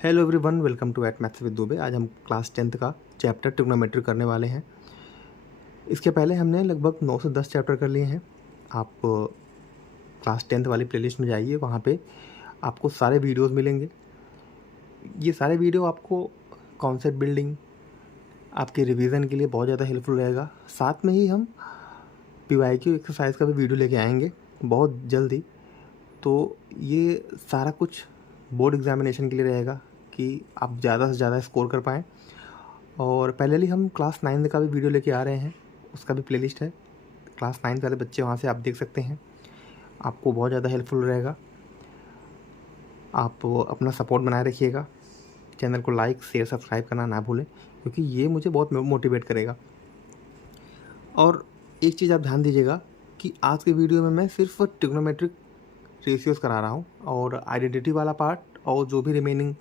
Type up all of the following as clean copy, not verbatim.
Hello everyone, welcome to at maths with Dubey. आज हम class 10th का चैप्टर ट्रिग्नोमेट्री करने वाले हैं। इसके पहले हमने लगभग 9 से 10 चैप्टर कर लिए हैं। आप क्लास 10th वाली प्लेलिस्ट में जाइए, वहाँ पे आपको सारे वीडियोस मिलेंगे। ये सारे वीडियो आपको कॉन्सेप्ट बिल्डिंग, आपके रिवीजन के लिए बहुत ज़्यादा हेल्पफुल रहेगा। साथ में ही हम PYQ एक्सरसाइज का भी वीडियो लेके आएंगे बहुत जल्दी। तो ये सारा कुछ बोर्ड एग्जामिनेशन के लिए रहेगा कि आप ज़्यादा से ज़्यादा स्कोर कर पाएँ। और पहले हम क्लास 9 का भी वीडियो लेके आ रहे हैं, उसका भी प्लेलिस्ट है। क्लास 9 वाले बच्चे वहाँ से आप देख सकते हैं, आपको बहुत ज़्यादा हेल्पफुल रहेगा। आप अपना सपोर्ट बनाए रखिएगा, चैनल को लाइक शेयर सब्सक्राइब करना ना भूलें, क्योंकि ये मुझे बहुत मोटिवेट करेगा। और एक चीज़ आप ध्यान दीजिएगा कि आज के वीडियो में मैं सिर्फ ट्रिग्नोमेट्रिक रेशियोज करा रहा हूँ, और आइडेंटिटी वाला पार्ट और जो भी रिमेनिंग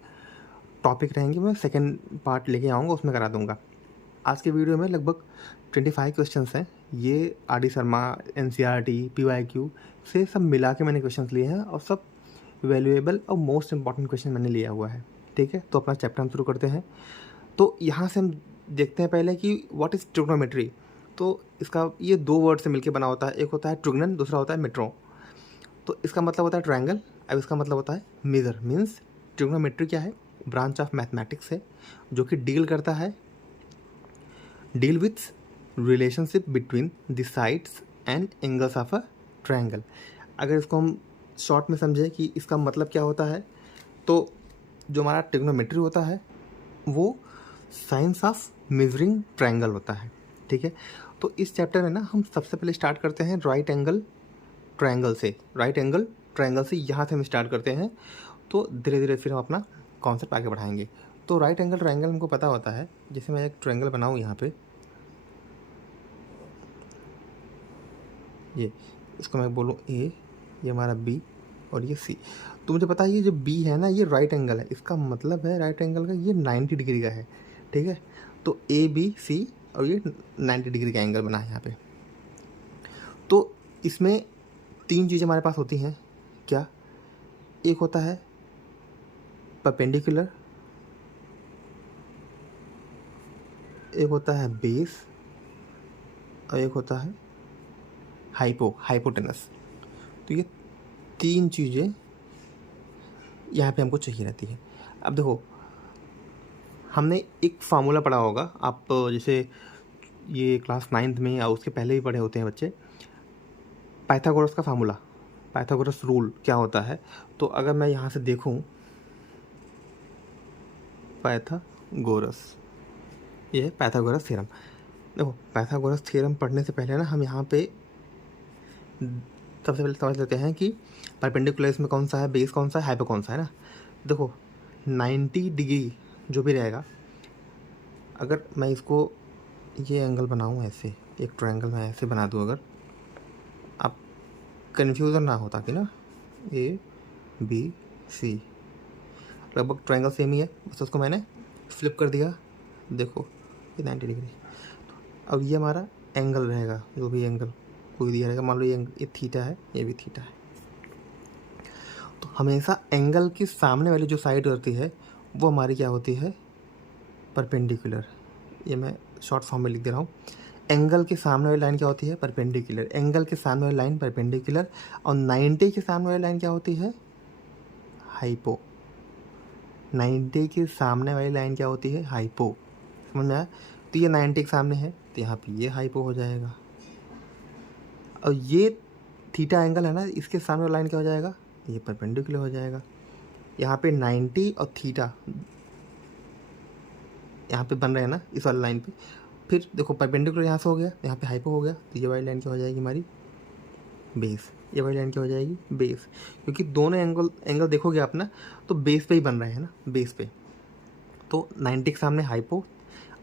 टॉपिक रहेंगे मैं सेकेंड पार्ट लेके आऊँगा, उसमें करा दूँगा। आज के वीडियो में लगभग 25 क्वेश्चंस हैं। ये RD शर्मा, NCERT, PYQ से सब मिला के मैंने क्वेश्चंस लिए हैं, और सब वैल्यूएबल और मोस्ट इंपॉर्टेंट क्वेश्चन मैंने लिया हुआ है। ठीक है, तो अपना चैप्टर हम शुरू करते हैं। तो यहाँ से हम देखते हैं पहले कि व्हाट इज़ ट्रिग्नोमेट्री। तो इसका ये दो वर्ड से मिलकर बना होता है, एक होता है ट्रिग्नन, दूसरा होता है मेट्रो। तो इसका मतलब होता है ट्रायंगल, अब इसका मतलब होता है मेजर। मीन्स ट्रिग्नोमेट्री क्या है? ब्रांच ऑफ मैथमेटिक्स है जो कि डील करता है, deal with relationship between the sides and angles of a triangle. अगर इसको हम शॉर्ट में समझें कि इसका मतलब क्या होता है, तो जो हमारा ट्रिग्नोमेट्री होता है वो साइंस ऑफ मेजरिंग ट्रायंगल होता है। ठीक है, तो इस चैप्टर में ना हम सबसे पहले स्टार्ट करते हैं राइट एंगल ट्रायंगल से। राइट एंगल ट्रायंगल से यहाँ से हम स्टार्ट करते हैं, तो धीरे धीरे फिर हम अपना कॉन्सेप्ट आगे बढ़ाएंगे। तो राइट एंगल ट्रायंगल हमको पता होता है, जैसे मैं एक ट्रायंगल बनाऊँ यहाँ पे, ये इसको मैं बोलूँ A, ये हमारा B और ये C। तो मुझे पता है ये जो B है ना, ये राइट एंगल है। इसका मतलब है राइट एंगल का ये 90 डिग्री का है। ठीक है, तो ABC और ये 90 डिग्री का एंगल बना है यहाँ पे। तो इसमें तीन चीज़ें हमारे पास होती हैं। क्या? एक होता है परपेंडिकुलर, एक होता है बेस, और एक होता है हाइपोटेनस। तो ये तीन चीज़ें यहाँ पे हमको चाहिए रहती है। अब देखो, हमने एक फार्मूला पढ़ा होगा, आप जैसे ये क्लास 9th में या उसके पहले ही पढ़े होते हैं बच्चे, पाइथागोरस का फार्मूला, पाइथागोरस रूल क्या होता है। तो अगर मैं यहाँ से देखूँ, पाइथागोरस, ये है पाइथागोरस थ्योरम। देखो, पाइथागोरस थ्योरम पढ़ने से पहले ना हम यहाँ पे सबसे पहले समझ लेते हैं कि परपेंडिकुलर इसमें कौन सा है, बेस कौन सा है, हाइपो कौन सा है ना। देखो 90 डिग्री जो भी रहेगा, अगर मैं इसको ये एंगल बनाऊँ ऐसे, एक ट्रायंगल मैं ऐसे बना दूँ, अगर आप कन्फ्यूज़न ना होता कि ना ABC लगभग ट्रायंगल सेम ही है, बस उसको मैंने फ्लिप कर दिया। देखो ये 90 डिग्री। अब ये हमारा एंगल रहेगा, जो भी एंगल कोई दिया रहेगा, मान लो ये थीटा है, ये भी थीटा है। तो हमेशा एंगल के सामने वाली जो साइड होती है वो हमारी क्या होती है? परपेंडिकुलर। ये मैं शॉर्ट फॉर्म में लिख दे रहा हूँ। एंगल के सामने वाली लाइन क्या होती है? परपेंडिकुलर। एंगल के सामने वाली लाइन परपेंडिकुलर, और 90 के सामने वाली लाइन क्या होती है? हाइपो। 90 के सामने वाली लाइन क्या होती है? हाइपो। समझ में आया? तो ये 90 के सामने है, तो यहाँ पे ये हाइपो हो जाएगा। और ये थीटा एंगल है ना, इसके सामने वाली लाइन क्या हो जाएगा? ये परपेंडिकुलर हो जाएगा। यहाँ पे 90 और थीटा यहाँ पे बन रहे हैं ना इस वाली लाइन पे। फिर देखो परपेंडिकुलर यहाँ से हो गया, यहाँ पे हाइपो हो गया, तो ये वाली लाइन क्या हो जाएगी हमारी? बेस। ये वाली लाइन क्या हो जाएगी? बेस। क्योंकि दोनों एंगल देखोगे आप ना, तो बेस पे ही बन रहे हैं ना, बेस पे। तो 90 के सामने हाइपो,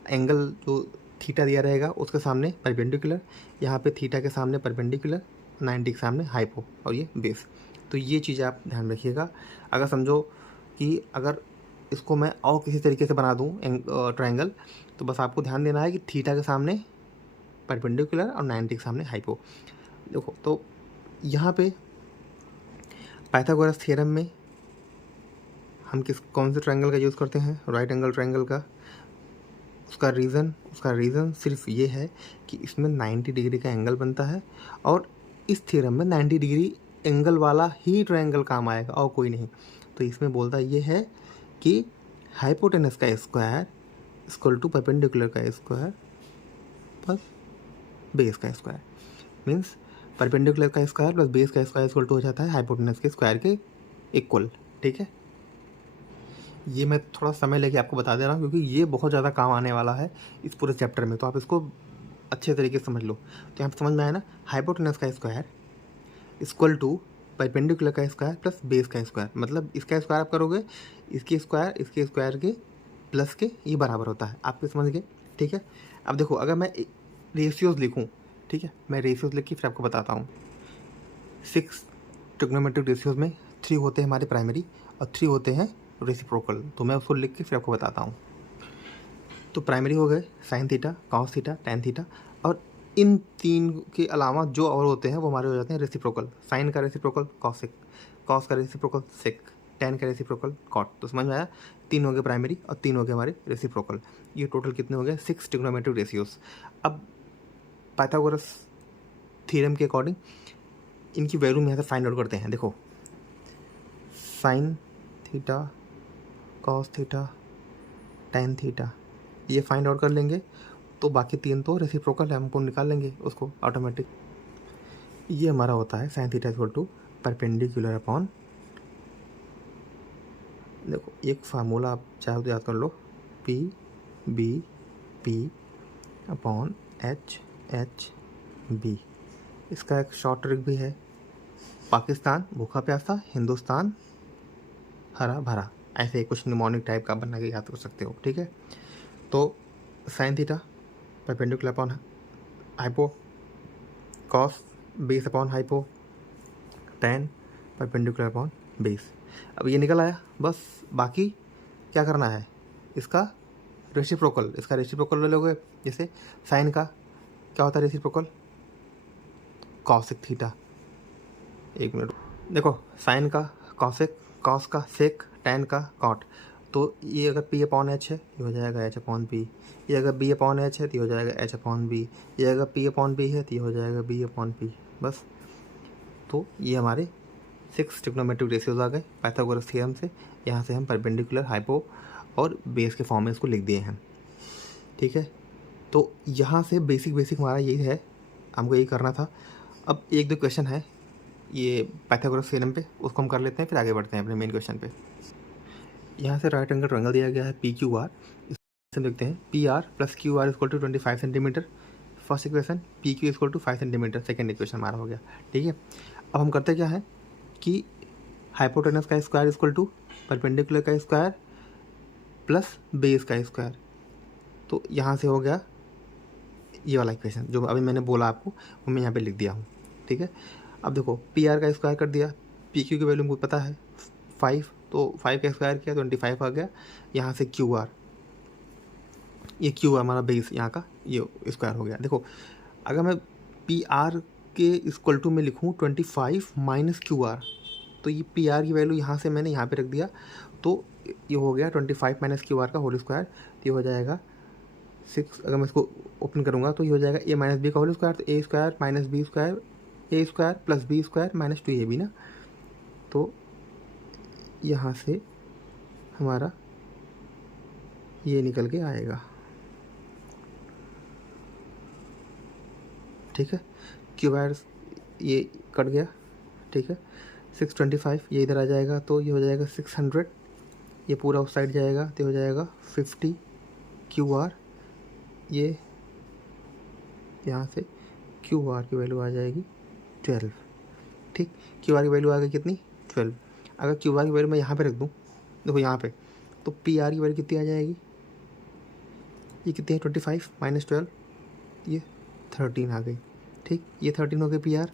एंगल जो थीटा दिया रहेगा उसके सामने परपेंडिकुलर, यहाँ पे थीटा के सामने परपेंडिकुलर, 90 के सामने हाइपो, और ये बेस। तो ये चीज़ आप ध्यान रखिएगा। अगर समझो कि अगर इसको मैं और किसी तरीके से बना दूँ ट्रायंगल, तो बस आपको ध्यान देना है कि थीटा के सामने परपेंडिकुलर और 90 के सामने हाइपो। देखो, तो यहाँ पे पाइथागोरस थ्योरम में हम कौन से ट्रायंगल का यूज़ करते हैं, राइट एंगल ट्रायंगल का। उसका रीज़न सिर्फ ये है कि इसमें 90 डिग्री का एंगल बनता है और इस थ्योरम में 90 डिग्री एंगल वाला ही ट्रायंगल काम आएगा और कोई नहीं। तो इसमें बोलता ये है कि हाइपोटेनस का स्क्वायर इक्वल टू परपेंडिकुलर का स्क्वायर प्लस बेस का स्क्वायर, मीन्स परपेंडिकुलर का स्क्वायर प्लस बेस का स्क्वायर इक्वल टू हो जाता है हाइपोटेनस के स्क्वायर के इक्वल। ठीक है, ये मैं थोड़ा समय लेके आपको बता दे रहा हूँ क्योंकि ये बहुत ज़्यादा काम आने वाला है इस पूरे चैप्टर में, तो आप इसको अच्छे तरीके से समझ लो। तो यहाँ पर समझ में आया ना, हाइपोटेनस का स्क्वायर इक्वल टू परपेंडिकुलर का स्क्वायर प्लस बेस का स्क्वायर, मतलब इसका स्क्वायर आप करोगे इसके स्क्वायर के प्लस के ये बराबर होता है। आपके समझ गए? ठीक है, अब देखो अगर मैं रेशियोज़ लिखूँ, ठीक है, मैं रेशियोज़ लिख के फिर आपको बताता हूँ। 6 ट्रिग्नोमेट्रिक रेशियोज़ में 3 होते हैं हमारे प्राइमरी और 3 होते हैं रेसिप्रोकल, तो मैं उसको लिख के फिर आपको बताता हूँ। तो प्राइमरी हो गए sine theta, cos theta, tan theta, और इन 3 के अलावा जो और होते हैं वो हमारे हो जाते हैं रेसिप्रोकल। साइन का रेसिप्रोकल कॉसिक, कॉस का रेसिप्रोकल सेक, टैन का रेसिप्रोकल कॉट। तो समझ में आया, 3 हो गए प्राइमरी और 3 हो गए हमारे रेसिप्रोकल। ये टोटल कितने हो गए? 6 ट्रिग्नोमेट्रिक रेशियोज़। अब पाइथागोरस थ्योरम के अकॉर्डिंग इनकी वैल्यू में यहाँ से फाइंड आउट करते हैं। देखो sine theta, cos theta, tan theta, ये फाइंड आउट कर लेंगे तो बाकी 3 तो रेसिप्रोकल है, हमको निकाल लेंगे उसको ऑटोमेटिक। ये हमारा होता है sine theta equal to perpendicular upon, देखो एक फार्मूला आप चाहे तो याद कर लो, P B P upon H H B. इसका एक शॉर्ट ट्रिक भी है, पाकिस्तान भूखा प्यासा, हिंदुस्तान हरा भरा, ऐसे कुछ निमोनिक टाइप का बना के याद कर सकते हो। ठीक है, तो sine theta perpendicular upon hypo, cos base upon hypo, tan perpendicular upon base. अब ये निकल आया, बस बाकी क्या करना है, इसका रेसिप्रोकल ले लोगे। जैसे साइन का क्या होता है रेसिप्रोकल? Cosec theta. एक मिनट देखो, साइन का कॉसिक, कॉस का सेक, टैन का कॉट। तो ये अगर पी अपॉन एच है ये हो जाएगा एच अपॉन पी, ये अगर बी अपॉन एच है तो ये हो जाएगा एच अपॉन बी, ये अगर पी अपॉन बी है तो ये हो जाएगा बी अपॉन पी। बस, तो ये हमारे 6 ट्रिग्नोमेट्रिक रेशियोज आ गए पाइथागोरस थ्योरम से। यहाँ से हम परपेंडिकुलर, हाइपो और बेस के फॉर्म में इसको लिख दिए हैं। ठीक है, तो यहाँ से बेसिक हमारा यही है, हमको यही करना था। अब 1-2 क्वेश्चन है ये पाइथागोरस थ्योरम पे, उसको हम कर लेते हैं फिर आगे बढ़ते हैं अपने मेन क्वेश्चन पे। यहाँ से राइट एंगल ट्रायंगल दिया गया है पी क्यू आर, इससे देखते हैं P R plus Q R equal to 25 centimetre. First equation, P Q equal to 5 centimetre, second equation हमारा हो गया। ठीक है, अब हम करते क्या है कि हाइपोटेनस का स्क्वायर इक्वल टू परपेंडिकुलर का स्क्वायर प्लस बेस का स्क्वायर। तो यहाँ से हो गया ये वाला इक्वेशन जो अभी मैंने बोला आपको, वो मैं यहाँ पे लिख दिया हूँ। ठीक है, अब देखो पी आर का स्क्वायर कर दिया, पी क्यू की वैल्यू मुझे पता है 5, तो 5 का स्क्वायर किया 25 आ गया। यहाँ से क्यू आर, ये क्यू आर हमारा बेस यहाँ का ये स्क्वायर हो गया। देखो अगर मैं पी आर के इक्वल टू में लिखूँ 25 माइनस क्यू आर, तो ये पी आर की वैल्यू यहाँ से मैंने यहाँ पे रख दिया, तो ये हो गया 25 माइनस क्यू आर का होल स्क्वायर, तो ये हो जाएगा 6। अगर मैं इसको ओपन करूँगा तो ये हो जाएगा ए माइनस बी का होल स्क्वायर, तो A square minus B square, A square plus B square minus 2ab ना। तो यहाँ से हमारा ये निकल के आएगा। ठीक है, क्यू आर ये कट गया। ठीक है, 625 ये इधर आ जाएगा, तो ये हो जाएगा 600, ये पूरा उस साइड जाएगा तो हो जाएगा 50 क्यू आर। ये यहाँ से क्यू आर की वैल्यू आ जाएगी 12। ठीक, क्यू आर की वैल्यू आ गई कितनी? 12। अगर क्यू आर की वैल्यू मैं यहाँ पे रख दूँ, देखो यहाँ पे, तो पी आर की वैल्यू कितनी आ जाएगी? ये कितनी है? 25 माइनस 12, ये 13 आ गई। ठीक, ये 13 हो गई पी आर,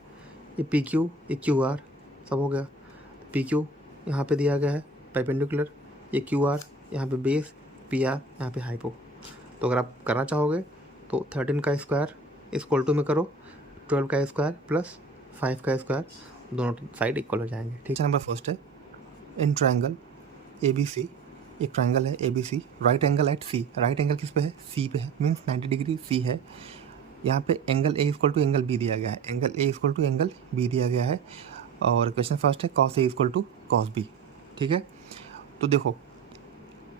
ये पी क्यू, ये क्यू आर, सब हो गया। पी क्यू यहाँ पे दिया गया है परपेंडिकुलर, ये क्यू आर यहाँ पे बेस, पी आर यहाँ पे हाइपो। तो अगर आप करना चाहोगे तो 13 का स्क्वायर इक्वल टू में करो 12 का स्क्वायर प्लस 5 का स्क्वायर, दोनों साइड इक्वल हो जाएंगे। ठीक है, नंबर फर्स्ट है इन ट्रायंगल ABC, एक ट्राइंगल है ABC, right angle at C, right angle किस पे है, C पे है, मीन्स 90 डिग्री C है। यहाँ पे angle A equal to angle B दिया गया है, angle A equal to angle B दिया गया है, और क्वेश्चन फर्स्ट है cos A equal to cos B, ठीक है। तो देखो,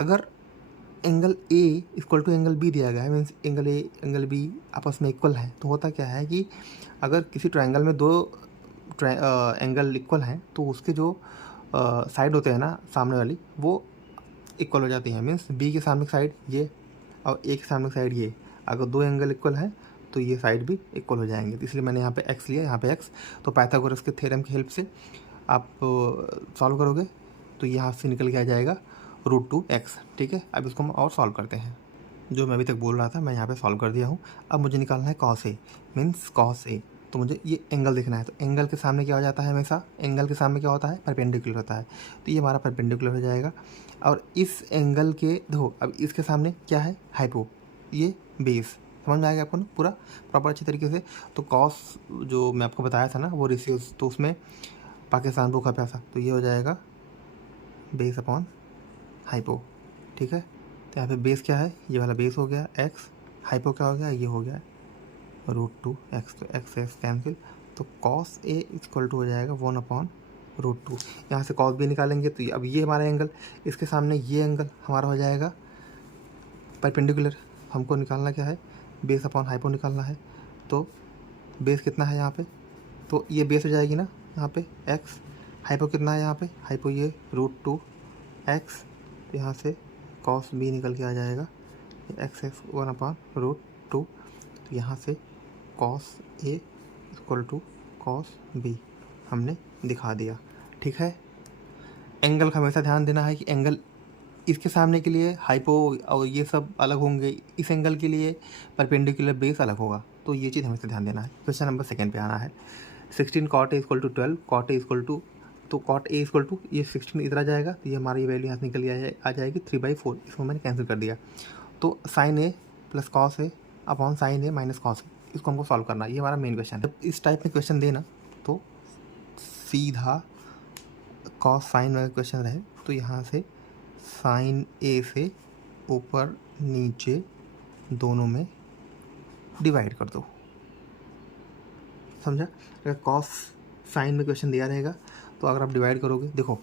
अगर angle A equal to angle B दिया गया है, means angle A angle B आपस में इक्वल है, तो होता क्या है कि अगर किसी ट्राइंगल में दो एंगल इक्वल हैं तो उसके जो साइड होते हैं ना सामने वाली, वो इक्वल हो जाती हैं। मीन्स B के सामने की साइड ये और A के सामने की साइड ये, अगर दो एंगल इक्वल हैं तो ये साइड भी इक्वल हो जाएंगे। तो इसलिए मैंने यहाँ पे x लिया, यहाँ पे x। तो पाइथागोरस के थ्योरम की हेल्प से आप सॉल्व करोगे तो यहाँ से निकल के आ जाएगा √2x, ठीक है। अब इसको हम और सॉल्व करते हैं। जो मैं अभी तक बोल रहा था मैं यहाँ पे सॉल्व कर दिया हूँ। अब मुझे निकालना है cos A, means cos A। तो मुझे ये एंगल देखना है, तो एंगल के सामने क्या हो जाता है, हमेशा एंगल के सामने क्या होता है, परपेंडिकुलर होता है। तो ये हमारा परपेंडिकुलर हो जाएगा। और इस एंगल के देखो, अब इसके सामने क्या है, हाइपो, ये बेस। समझ में आएगा आपको ना पूरा प्रॉपर अच्छी तरीके से। तो कॉस जो मैं आपको बताया था ना वो रेशियोज, तो उसमें पाकिस्तान भूखा प्यासा, तो ये हो जाएगा बेस अपॉन हाइपो, ठीक है। तो यहाँ पे बेस क्या है, ये वाला बेस हो गया x, हाइपो क्या हो गया, ये हो गया √2x, तो x कैंसिल। तो cos A इक्वल टू हो जाएगा 1/√2। यहाँ से cos B निकालेंगे तो अब ये हमारा एंगल, इसके सामने ये एंगल हमारा हो जाएगा परपेंडिकुलर। हमको निकालना क्या है, बेस अपॉन हाइपो निकालना है। तो बेस कितना है यहाँ पे, तो ये बेस हो जाएगी ना यहाँ पे x, हाइपो कितना है यहाँ पे, हाइपो ये √2x। तो यहाँ से cos B निकल के आ जाएगा x 1/√2। तो यहाँ से cos A equal to cos B हमने दिखा दिया, ठीक है। एंगल का हमेशा ध्यान देना है कि एंगल इसके सामने के लिए हाइपो और ये सब अलग होंगे, इस एंगल के लिए परपेंडिकुलर बेस अलग होगा। तो ये चीज़ हमेशा ध्यान देना है। क्वेश्चन नंबर 2 पे आना है। 16 cot A equal to 12, cot A equal to, तो cot A इक्वल टू ये 16 इधर आ जाएगा, तो ये हमारी ये वैल्यू यहाँ से निकल आ जाएगी 3/4। इसको मैंने कैंसिल कर दिया। तो sin A plus cos A upon sin A minus cos A, इसको हमको सॉल्व करना है। ये हमारा मेन क्वेश्चन है। जब इस टाइप में क्वेश्चन देना तो सीधा cos sin वाला क्वेश्चन रहे तो यहाँ से sin A से ऊपर नीचे दोनों में डिवाइड कर दो, समझा। अगर cos sin में क्वेश्चन दिया रहेगा तो अगर आप डिवाइड करोगे, देखो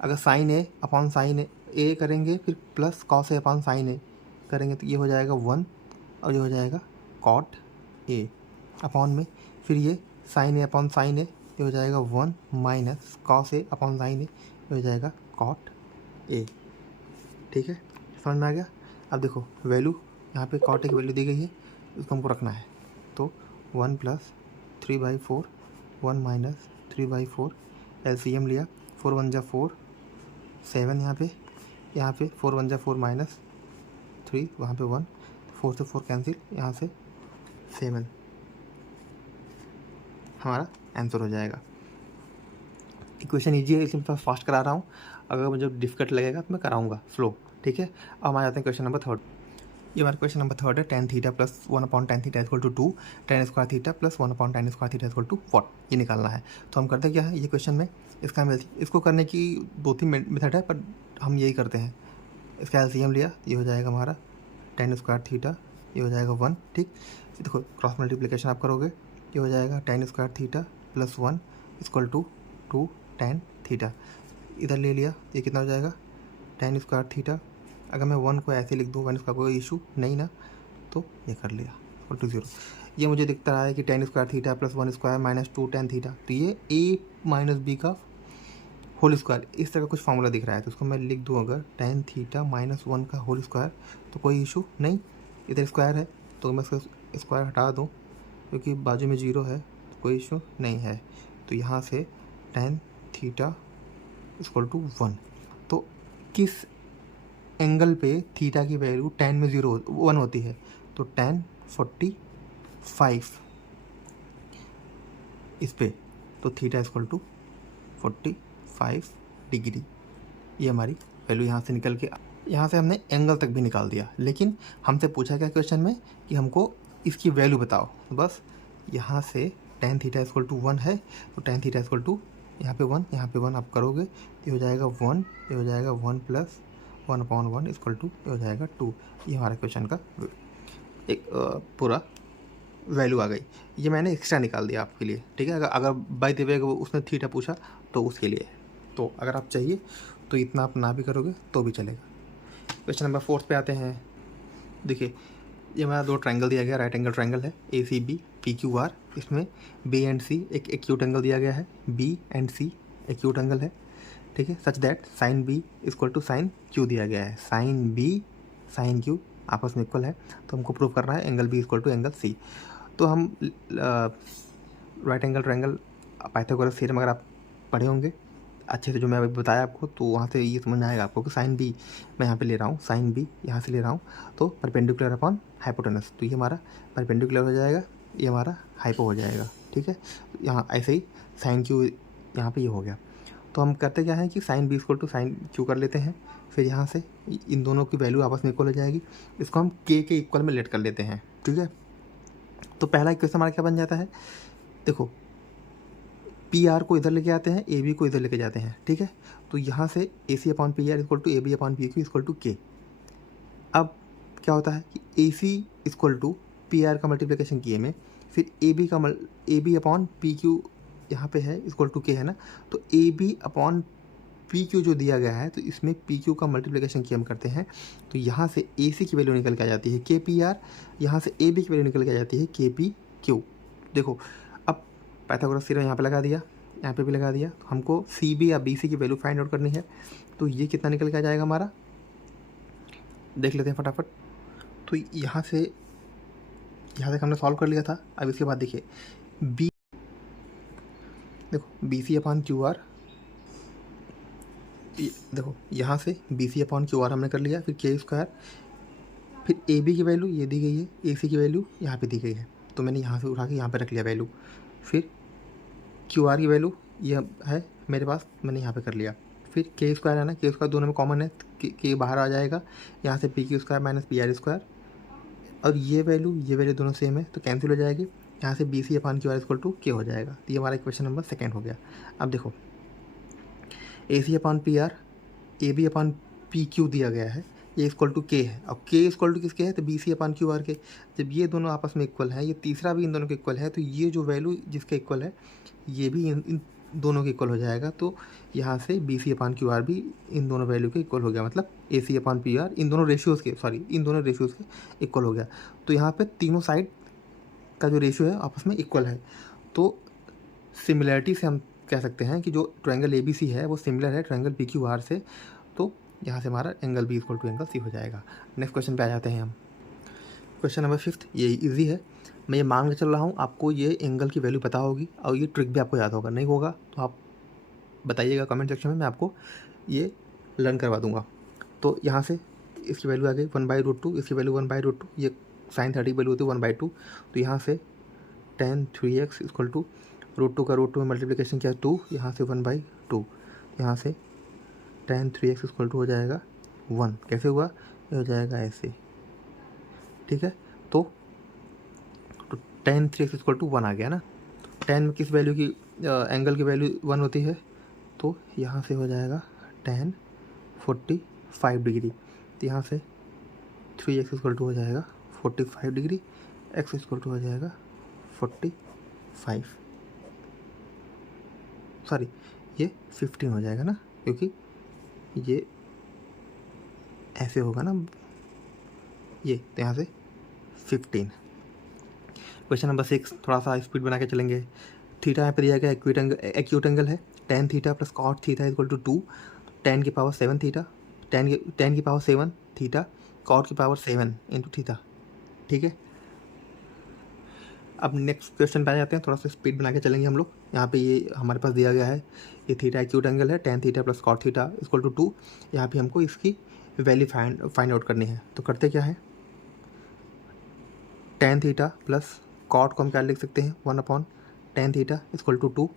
अगर sin A upon sin A करेंगे फिर plus cos A upon sin A करेंगे तो ये हो जाएगा 1 और ये हो जाएगा cot A अपॉन में फिर ये sin A upon sin A, ये हो जाएगा 1 minus cos A upon sin A, ये हो जाएगा cot A, ठीक है। समझ में आ गया। अब देखो वैल्यू यहाँ पे cot A की वैल्यू दी गई है, इसको हमको रखना है। तो 1 प्लस 3/4, 1 माइनस 3/4, LCM लिया, 4 1 जा 4, 7 यहाँ पे 4 1 जा 4 माइनस 3, वहाँ पे 1, 4 से 4 कैंसिल, यहाँ से 7 हमारा आंसर हो जाएगा। इक्वेशन ईजी है इसलिए मैं फास्ट करा रहा हूँ, अगर मुझे डिफिकल्ट लगेगा तो मैं कराऊंगा स्लो, ठीक है। अब हम आ जाते हैं क्वेश्चन नंबर 3। ये हमारा क्वेश्चन नंबर 3 है। tan theta plus 1/tan theta equal to 2, tan square theta plus 1/tan square theta equal to 4, ये निकालना है। तो हम करते क्या है, ये क्वेश्चन में इसको करने की 2-3 मेथड है, पर हम यही करते हैं। इसका एलसीएम लिया, ये हो जाएगा हमारा tan स्क्वायर थीटा, ये हो जाएगा 1, ठीक। देखो क्रॉस मल्टीप्लिकेशन आप करोगे, ये हो जाएगा tan square theta plus 1 equal to 2 tan theta. इधर ले लिया, ये कितना हो जाएगा tan स्क्वायर थीटा। अगर मैं 1 को ऐसे लिख दूँ, 1 इसका कोई इशू नहीं ना, तो ये कर लिया इक्वल टू 0। ये मुझे दिखता रहा है कि tan square theta plus 1 square minus 2 tan theta, तो ये a माइनस बी का होल स्क्वायर, इस तरह का कुछ फार्मूला दिख रहा है। तो उसको मैं लिख दूँ अगर tan थीटा माइनस 1 का होल स्क्वायर, तो कोई इशू नहीं। इधर स्क्वायर है तो मैं इसका स्क्वायर हटा दूँ क्योंकि बाजू में 0 है, तो कोई इशू नहीं है। तो यहाँ से tan थीटा इक्वल टू 1। तो किस एंगल पे थीटा की वैल्यू tan में 1 होती है, तो tan 45 इस पे, तो थीटा इक्वल टू 45 डिग्री। ये हमारी वैल्यू यहाँ से निकल के, यहाँ से हमने एंगल तक भी निकाल दिया। लेकिन हमसे पूछा गया क्वेश्चन में कि हमको इसकी वैल्यू बताओ। तो बस यहाँ से tan थीटा इक्वल टू 1 है, तो tan थीटा इक्वल टू यहाँ पे 1, यहाँ पे 1 आप करोगे, ये हो जाएगा 1, ये हो जाएगा 1 प्लस 1/1 इक्वल टू ये हो जाएगा 2। ये हमारे क्वेश्चन का एक पूरा वैल्यू आ गई। ये मैंने एक्स्ट्रा निकाल दिया आपके लिए, ठीक है। अगर बाय द वे उसने थीटा पूछा तो उसके लिए, तो अगर आप चाहिए तो इतना आप ना भी करोगे तो भी चलेगा। क्वेश्चन नंबर 4 पे आते हैं। देखिए, ये हमारा 2 ट्रायंगल दिया गया, राइट एंगल ट्रायंगल है ACB PQR। इसमें B एंड C एक एक्यूट एंगल दिया गया है, B and C acute angle है, ठीक है। Such that sine B equal to sine Q दिया गया है। साइन B साइन Q आपस में इक्वल है, तो हमको प्रूव करना है angle B equal to angle C। तो हम right angle triangle Pythagoras theorem अगर आप पढ़े होंगे अच्छे से, जो मैं अभी बताया आपको, तो वहाँ से ये समझ में आएगा आपको कि साइन बी मैं यहाँ पे ले रहा हूँ, साइन बी यहाँ से ले रहा हूँ, तो परपेंडिकुलर अपॉन हाइपोटेनस, तो ये हमारा परपेंडिकुलर हो जाएगा, ये हमारा हाइपो हो जाएगा, ठीक है। यहाँ ऐसे ही साइन क्यू यहाँ पे ये हो गया। तो हम करते क्या है कि sine B equal to sine Q कर लेते हैं, फिर यहाँ से इन दोनों की वैल्यू आपस में इक्वल हो जाएगी, इसको हम के इक्वल में लेट कर लेते हैं, ठीक है। तो पहला इक्वेशन हमारा क्या बन जाता है, देखो पी आर को इधर लेके आते हैं, ए बी को इधर लेके जाते हैं, ठीक है। तो यहाँ से A C upon P R equal to A B upon P Q equal to K. अब क्या होता है कि A C equal to P R का मल्टीप्लिकेशन किए में, फिर A B upon P Q यहाँ पे है इक्वल टू के है ना, तो A B upon P Q जो दिया गया है, तो इसमें पी क्यू का मल्टीप्लिकेशन किया हम करते हैं, तो यहाँ से ए सी की वैल्यू निकल के आ जाती है के पी आर, यहाँ से ए बी की वैल्यू निकल के आ जाती है के पी क्यू। देखो अब पाइथागोरस थ्योरम यहाँ पे लगा दिया, यहाँ पे भी लगा दिया, तो हमको सी बी या बी सी की वैल्यू फाइंड आउट करनी है, तो ये कितना निकल के आ जाएगा हमारा, देख लेते हैं फटाफट। तो यहाँ तक हमने सॉल्व कर लिया था। अब इसके बाद देखिए बी, देखो B C upon Q R, देखो यहाँ से B C upon Q R हमने कर लिया, फिर के स्क्वायर, फिर ए बी की वैल्यू ये दी गई है, ए सी की वैल्यू यहाँ पे दी गई है, तो मैंने यहाँ से उठा के यहाँ पे रख लिया वैल्यू, फिर क्यू आर की वैल्यू ये है मेरे पास, मैंने यहाँ पे कर लिया, फिर के स्क्वायर है ना, के स्क्वायर दोनों में कॉमन है, के बाहर आ जाएगा, यहाँ से P Q square minus P R square, और ये वैल्यू दोनों सेम है तो कैंसिल हो जाएगी, यहाँ से B C upon Q R equal to K हो जाएगा। तो ये हमारा इक्वेशन नंबर 2 हो गया। अब देखो A C upon P R, A B upon P Q दिया गया है, ये इक्वल टू के है, और के इक्वल टू किसके है, तो B C upon Q R के। जब ये दोनों आपस में इक्वल है, ये तीसरा भी इन दोनों के इक्वल है, तो ये जो वैल्यू जिसके इक्वल है ये भी इन दोनों के इक्वल हो जाएगा, तो यहाँ से B C upon Q R भी इन दोनों वैल्यू के इक्वल हो गया, मतलब A C upon P R इन दोनों रेशियोज़ के इक्वल हो गया। तो यहाँ पे तीनों साइड का जो रेशियो है आपस में इक्वल है, तो सिमिलरिटी से हम कह सकते हैं कि जो ट्रायंगल ए बी सी है वो सिमिलर है ट्रायंगल पी क्यू आर से, तो यहाँ से हमारा angle B equal to angle C हो जाएगा। नेक्स्ट क्वेश्चन पे आ जाते हैं हम। क्वेश्चन नंबर 5 ये इजी है, मैं ये मान के चल रहा हूँ आपको ये एंगल की वैल्यू पता होगी और ये ट्रिक भी आपको याद होगा, नहीं होगा तो आप बताइएगा कमेंट सेक्शन में, मैं आपको ये लर्न करवा दूँगा। तो यहाँ से इसकी वैल्यू आ गई 1/√2, इसकी वैल्यू 1/√2, ये साइन 30 की वैल्यू होती है 1/2, तो यहाँ से tan 3x इक्वल टू √2 का √2 में मल्टीप्लिकेशन किया 2, यहाँ से 1/2, यहाँ से tan 3x इक्वल टू हो जाएगा 1, कैसे हुआ, ये हो जाएगा ऐसे, ठीक है। तो tan 3x इक्वल टू 1 आ गया ना, tan में किस वैल्यू की एंगल की वैल्यू 1 होती है, तो यहाँ से हो जाएगा tan 45 डिग्री, तो यहाँ से 3x इक्वल टू हो जाएगा 45 डिग्री, x इक्वल टू हो जाएगा 45, सॉरी ये 15 हो जाएगा ना, क्योंकि ये ऐसे होगा ना ये, तो यहाँ से 15। क्वेश्चन नंबर 6 थोड़ा सा स्पीड बना के चलेंगे। थीटा यहाँ पे दिया गया एक्यूट एंगल है, tan theta plus cot theta equal to 2, tan की पावर 7 थीटा, tan की पावर 7 थीटा, कॉट की पावर 7 इंटू थीटा, ठीक है। अब नेक्स्ट क्वेश्चन पे आ जाते हैं, थोड़ा सा स्पीड बना के चलेंगे हम लोग। यहाँ पे ये हमारे पास दिया गया है, ये थीटा एक्यूट एंगल है, tan theta plus cot theta equal to 2, यहाँ पे हमको इसकी वैल्यू फाइंड आउट करनी है। तो करते क्या है, tan थीटा प्लस कॉट को हम क्या लिख सकते हैं 1/tan थीटा इक्वल टू 2,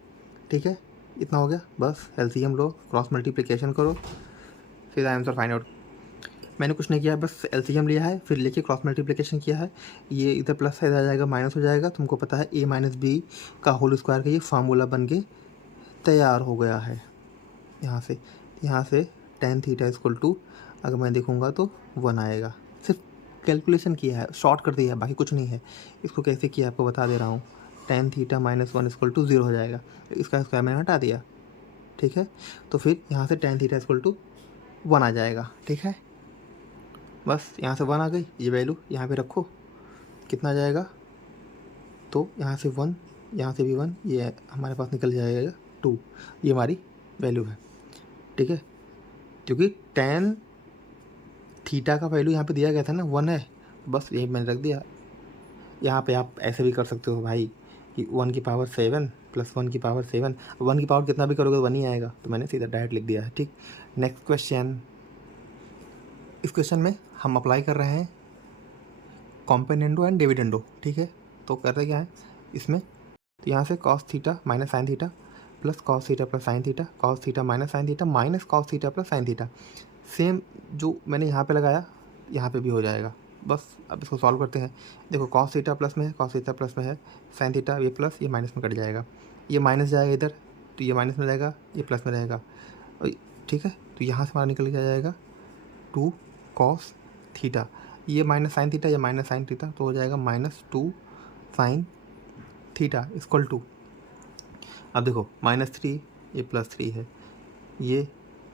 ठीक है। इतना हो गया, बस एलसीएम लो, क्रॉस मल्टीप्लिकेशन करो, फिर आंसर फाइंड आउट। मैंने कुछ नहीं किया, बस एलसीएम लिया है, फिर लेके क्रॉस मल्टीप्लिकेशन किया है, ये इधर प्लस है, इधर आ जाएगा माइनस हो जाएगा। तुमको पता है a माइनस बी का होल स्क्वायर का ये फार्मूला बन के तैयार हो गया है। यहाँ से tan थीटा इक्वल टू, अगर मैं देखूँगा तो 1 आएगा। सिर्फ कैलकुलेशन किया है, शॉर्ट कर दिया है, बाकी कुछ नहीं है। इसको कैसे किया आपको बता दे रहा हूँ। tan theta minus 1 equal to 0 हो जाएगा, इसका स्क्वायर मैंने हटा दिया, ठीक है। तो फिर यहाँ से tan थीटा इक्वल टू 1 आ जाएगा, ठीक है। बस यहाँ से 1 आ गई, ये वैल्यू यहाँ पे रखो, कितना आ जाएगा, तो यहाँ से 1, यहाँ से भी 1, ये हमारे पास निकल जाएगा 2, ये हमारी वैल्यू है, ठीक है। क्योंकि tan थीटा का वैल्यू यहाँ पे दिया गया था ना, 1 है, बस यही मैंने रख दिया। यहाँ पे आप ऐसे भी कर सकते हो भाई कि 1 की पावर 7 प्लस 1 की पावर 7, 1 की पावर कितना भी करोगे तो 1 ही आएगा, तो मैंने सीधा डायरेक्ट लिख दिया है, ठीक। नेक्स्ट क्वेश्चन, इस क्वेश्चन में हम अप्लाई कर रहे हैं कॉम्पोनेंडो एंड डिविडेंडो, ठीक है। तो करते क्या है इसमें, तो यहाँ से cos theta minus sine theta plus cos theta plus sine theta, cos theta minus sine theta minus cos theta plus sine theta, same जो मैंने यहाँ पे लगाया यहाँ पे भी हो जाएगा। बस अब इसको सॉल्व करते हैं। देखो कॉस थीटा प्लस में है, कॉस थीटा प्लस में है, साइन थीटा ये प्लस, ये माइनस में कट जाएगा, ये माइनस जाएगा इधर, तो ये माइनस में रहेगा, ये प्लस में रहेगा, ठीक है। तो यहाँ से हमारा निकल के जाएगा 2 कॉस थीटा, ये माइनस साइन थीटा, ये माइनस साइन थीटा, तो हो जाएगा -2 साइन थीटा इक्वल टू, अब देखो -3 ये +3 है, ये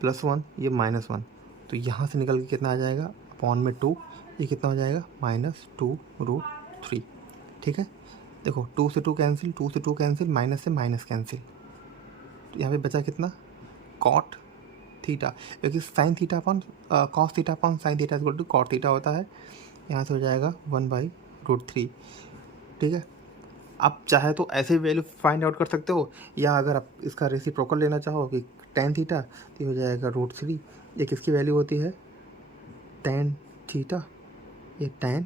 +1 ये -1, तो यहाँ से निकल के कितना आ जाएगा, अपॉन में 2, ये कितना हो जाएगा -2√3, ठीक है। देखो 2 से 2 कैंसिल, 2 से 2 कैंसिल, माइनस से माइनस कैंसिल, तो यहाँ पे बचा कितना, कॉट थीटा, क्योंकि sine theta upon cos theta upon sine theta equal to cot theta होता है। यहाँ से हो जाएगा 1/√3, ठीक है। आप चाहे तो ऐसे वैल्यू फाइंड आउट कर सकते हो, या अगर आप इसका रेसिप्रोकल लेना चाहो कि tan थीटा, तो हो जाएगा √3, ये किसकी वैल्यू होती है, tan थीटा, ये tan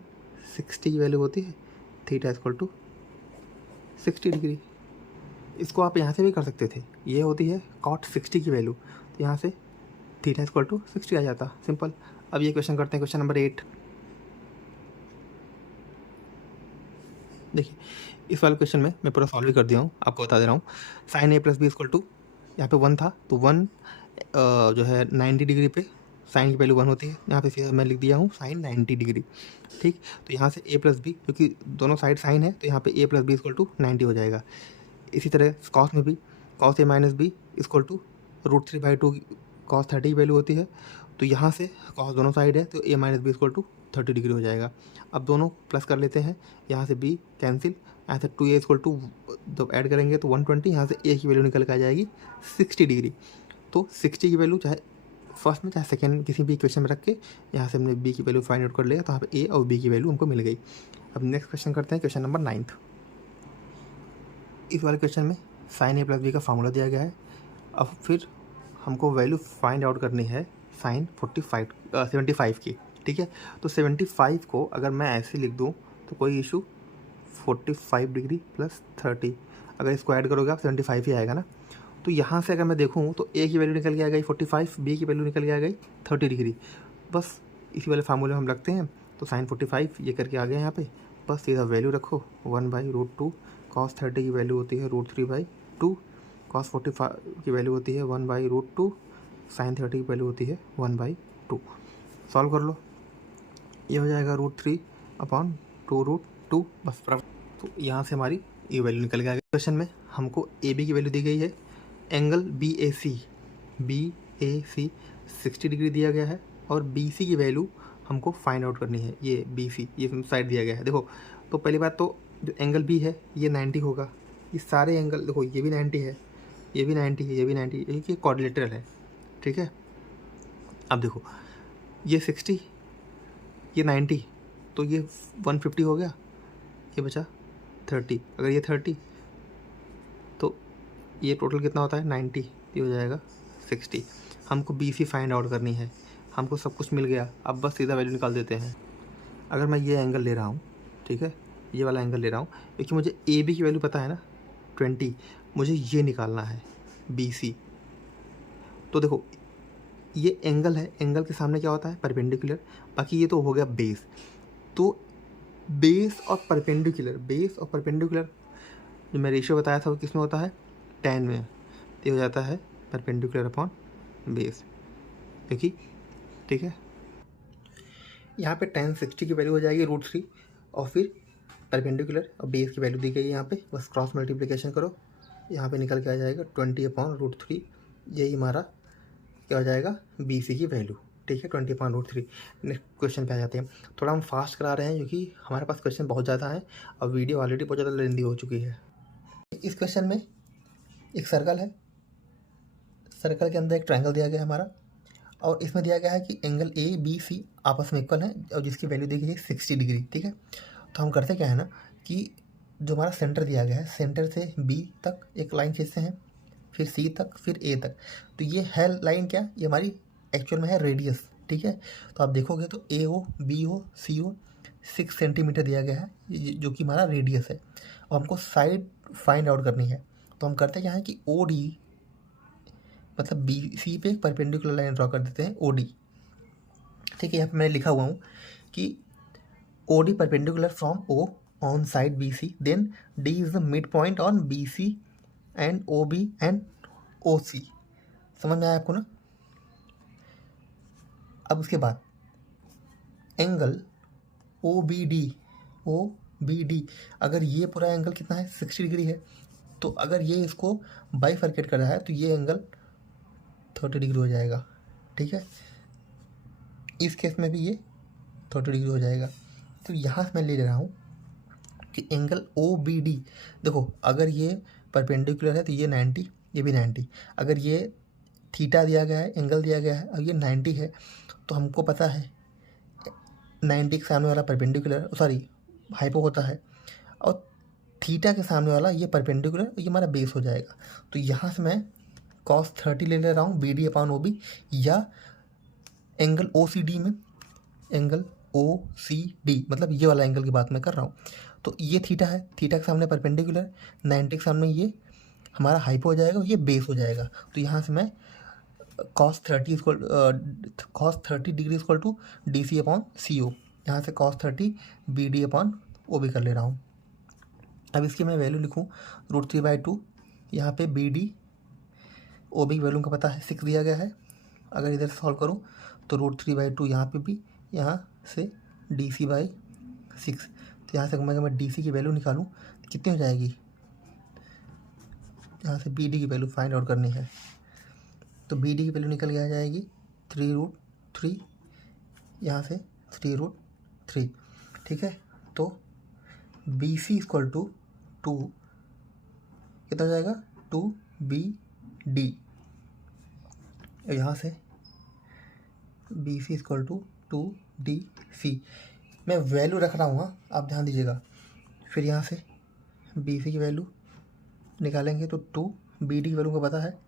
60 की वैल्यू होती है, थीटा इक्वल टू 60 डिग्री। इसको आप यहाँ से भी कर सकते थे, ये होती है cot 60 की वैल्यू, तो यहाँ से थीटा इक्वल टू 60 आ जाता, सिंपल। अब ये क्वेश्चन करते हैं, क्वेश्चन नंबर 8। देखिए इस वाले क्वेश्चन में मैं पूरा सॉल्व ही कर दिया हूँ, आपको बता दे रहा हूँ। Sine a plus b equal to, यहाँ पे 1 था, तो 1 जो है 90 डिग्री पे साइन की वैल्यू 1 होती है, यहाँ पे सीधा मैं लिख दिया हूँ साइन 90 डिग्री, ठीक। तो यहाँ से a प्लस बी, क्योंकि दोनों साइड साइन है, तो यहाँ पे a plus b equal to 90 हो जाएगा। इसी तरह कॉस में भी cos a minus b equal to √3/2 cos 30 की वैल्यू होती है, तो यहाँ से कॉस दोनों साइड है, तो a minus b equal to 30 degree हो जाएगा। अब दोनों प्लस कर लेते हैं, यहाँ से b कैंसिल, यहाँ से 2a इक्वल टू जब ऐड करेंगे तो 120, यहाँ से a की वैल्यू निकल के आ जाएगी 60 डिग्री। तो 60 की वैल्यू चाहे फर्स्ट में चाहे सेकेंड किसी भी इक्वेशन में रख के यहाँ से हमने b की वैल्यू फाइंड आउट कर लिया, तो यहाँ पे a और b की वैल्यू हमको मिल गई। अब नेक्स्ट क्वेश्चन करते हैं, क्वेश्चन नंबर 9। इस वाले क्वेश्चन में साइन a प्लस बी का फार्मूला दिया गया है। अब फिर हमको वैल्यू फाइंड आउट करनी है साइन 75 की, ठीक है। तो 75 को अगर मैं ऐसे लिख दूँ तो कोई इशू, 45 डिग्री प्लस 30, अगर इसको ऐड करोगे आप 75 ही आएगा ना। तो यहाँ से अगर मैं देखूँ तो a की वैल्यू निकल के आ गई 45, b की वैल्यू निकल के आ गई 30 डिग्री। बस इसी वाले फार्मूले हम रखते हैं, तो साइन 45 ये करके आ गया यहाँ पे, बस सीधा वैल्यू रखो 1/√2, कॉस 30 की वैल्यू होती है √3/2, कॉस 45 की वैल्यू होती है 1/√2, साइन 30 की वैल्यू होती है 1/2। सॉल्व कर लो, ये हो जाएगा √3/2√2, बस बराबर। तो यहाँ से हमारी ये वैल्यू निकल गया। क्वेश्चन में हमको ए बी की वैल्यू दी गई है, एंगल बी ए सी 60 डिग्री दिया गया है, और बी सी की वैल्यू हमको फाइंड आउट करनी है। ये बी सी ये साइड दिया गया है। देखो तो पहली बात तो जो एंगल बी है ये 90 होगा, ये सारे एंगल देखो, ये भी 90 है, ये भी 90 है, ये भी 90, ये क्वाड्रिलेटरल है, ठीक है। अब देखो ये 60, ये 90, तो ये 150 हो गया, ये बचा 30, अगर ये 30 तो ये टोटल कितना होता है 90, ये हो जाएगा 60। हमको बी सी फाइंड आउट करनी है, हमको सब कुछ मिल गया, अब बस सीधा वैल्यू निकाल देते हैं। अगर मैं ये एंगल ले रहा हूँ, ठीक है, ये वाला एंगल ले रहा हूँ, क्योंकि मुझे ए बी की वैल्यू पता है ना 20, मुझे ये निकालना है बी सी। तो देखो ये एंगल है, एंगल के सामने क्या होता है परपेंडिकुलर, बाकी ये तो हो गया बेस। तो बेस और परपेंडिकुलर जो मैं रेशियो बताया था वो किस में होता है, tan में। तो ये हो जाता है परपेंडिकुलर अपॉन बेस, क्योंकि ठीक है यहाँ पे tan 60 की वैल्यू हो जाएगी √3 और फिर परपेंडिकुलर और बेस की वैल्यू दी गई है यहाँ पे, बस क्रॉस मल्टीप्लिकेशन करो, यहाँ पे निकल के आ जाएगा 20/√3। यही हमारा क्या हो जाएगा BC की वैल्यू, ठीक है 20/√3। नेक्स्ट क्वेश्चन पे आ जाते हैं। थोड़ा हम फास्ट करा रहे हैं क्योंकि हमारे पास क्वेश्चन बहुत ज़्यादा है और वीडियो ऑलरेडी बहुत ज़्यादा लेंदी हो चुकी है। इस क्वेश्चन में एक सर्कल है, सर्कल के अंदर एक ट्रायंगल दिया गया है हमारा, और इसमें दिया गया है कि एंगल ABC आपस में इक्वल है और जिसकी वैल्यू दी गई है 60 डिग्री, ठीक है। तो हम करते क्या है ना कि जो हमारा सेंटर दिया गया है, सेंटर से B तक एक लाइन खींचते हैं, फिर C तक, फिर A तक। तो ये है लाइन क्या, ये हमारी एक्चुअल में है रेडियस, ठीक है। तो आप देखोगे तो AO BO CO 6 सेंटीमीटर दिया गया है, जो कि हमारा रेडियस है, और हमको साइड फाइंड आउट करनी है। तो हम करते क्या है कि OD मतलब BC पे एक परपेंडिकुलर लाइन ड्रॉ कर देते हैं OD, ठीक है। यहाँ पे मैंने लिखा हुआ हूँ कि OD perpendicular from O on side BC, then D is the mid point on BC and OB and OC। समझ में आया आपको ना। अब उसके बाद एंगल OBD, अगर ये पूरा एंगल कितना है 60 डिग्री है, तो अगर ये इसको बाइफरकेट कर रहा है तो ये एंगल 30 डिग्री हो जाएगा, ठीक है। इस केस में भी ये 30 डिग्री हो जाएगा। तो यहाँ से मैं ले रहा हूँ कि एंगल OBD, देखो अगर ये परपेंडिकुलर है तो ये 90, ये भी 90। अगर ये थीटा दिया गया है, एंगल दिया गया है और ये 90 है, तो हमको पता है 90 के सामने वाला परपेंडिकुलर हाइपो होता है, और थीटा के सामने वाला ये परपेंडिकुलर, ये हमारा बेस हो जाएगा। तो यहाँ से मैं cos 30 ले रहा हूँ BD/OB, या एंगल OCD में एंगल OCD मतलब ये वाला एंगल की बात मैं कर रहा हूँ। तो ये थीटा है, थीटा के सामने परपेंडिकुलर, 90 के सामने ये हमारा हाइपो हो जाएगा, ये बेस हो जाएगा। तो यहाँ से मैं cos 30 degree equal to DC/CO, यहाँ से cos 30 BD/OB कर ले रहा हूँ। अब इसकी मैं वैल्यू लिखूँ √3/2, यहाँ पे BD OB की वैल्यू का पता है 6 दिया गया है। अगर इधर सॉल्व करूँ तो √3/2 यहाँ पे भी, यहाँ से DC/6। तो यहाँ से अगर मैं DC की वैल्यू निकालूँ तो कितनी हो जाएगी, यहाँ से BD की वैल्यू फाइंड आउट करनी है। तो BD की वैल्यू निकल के आ जाएगी 3√3, यहाँ से 3√3, ठीक है। तो BC इक्वल टू 2 कितना हो जाएगा 2BD, यहाँ से BC इक्वल टू 2DC। मैं वैल्यू रख रहा हूँ, हाँ आप ध्यान दीजिएगा। फिर यहाँ से BC की वैल्यू निकालेंगे तो 2BD की वैल्यू को पता है